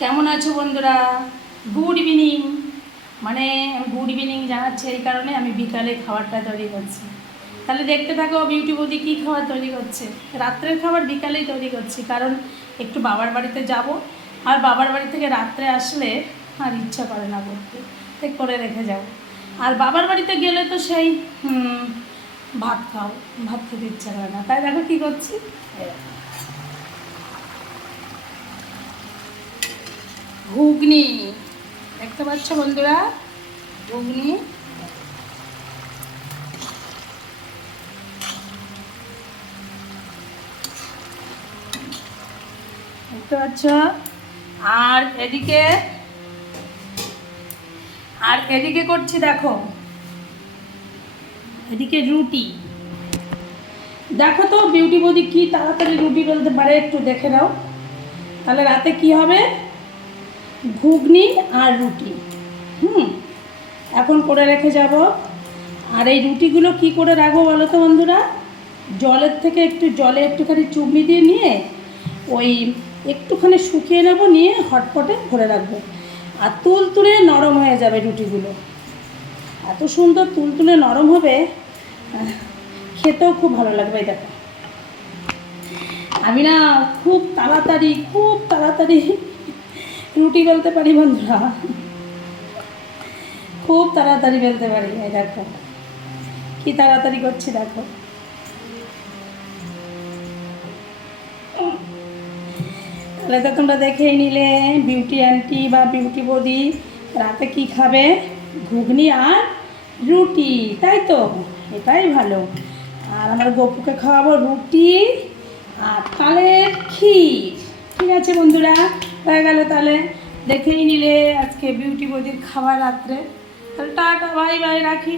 কেমন আছো বন্ধুরা? Good evening. মানে গুড ইভিনিং জানাচ্ছি এই কারণে আমি বিকালে খাবারটা তৈরি করছি। তাহলে দেখতে থাকো বিউটি বৌদি কী খাবার তৈরি করছে। রাত্রের খাবার বিকালেই তৈরি করছি, কারণ একটু বাবার বাড়িতে যাব, আর বাবার বাড়ি থেকে রাত্রে আসলে আর ইচ্ছা করে না করতে, তাই করে রেখে যাব। আর বাবার বাড়িতে গেলে তো সেই ভাত খাও, ভাত খেতে ইচ্ছা করে না, তাই দেখো কী করছি। ঘুগনি দেখতে পাচ্ছ বন্ধুরা, ঘুগনি। দেখতে পাচ্ছ, আর এদিকে করছি দেখো, এদিকে রুটি। দেখো তো বিউটি বৌদি কি তাড়াতাড়ি রুটি বেলতে পারে, একটু দেখে নাও। তাহলে রাতে কি হবে? ঘুগনি আর রুটি। এখন করে রেখে যাব। আর এই রুটিগুলো কি করে রাখবো বলো তো বন্ধুরা? জলের থেকে জলে একটুখানি চুবড়ি দিয়ে নিয়ে ওই একটুখানি শুকিয়ে নেব, নিয়ে হটপটে ভরে রাখবো। আর তুলতুলে নরম হয়ে যাবে রুটিগুলো, এত সুন্দর তুলতুলে নরম হবে, খেতেও খুব ভালো লাগবে। দেখো আমি না খুব তাড়াতাড়ি রুটি বেলতে পারি বন্ধুরা, খুব তাড়াতাড়ি বেলতে পারি। এই দেখো কি তাড়াতাড়ি করছি দেখো। তাহলে তো তোমরা দেখেই নিলে বিউটি আন্টি বা বিউটি বৌদি রাতে কি খাবে? ঘুগনি আর রুটি, তাই তো? এটাই ভালো। আর আমার গপুকে খাওয়াবো রুটি আর তালের ক্ষীর। ঠিক আছে বন্ধুরা, হয়ে গেল। তাহলে দেখেই নিলে আজকে বিউটি বৌদির খাবার রাত্রে। তাহলে টাটা, বাই বাই, রাখি।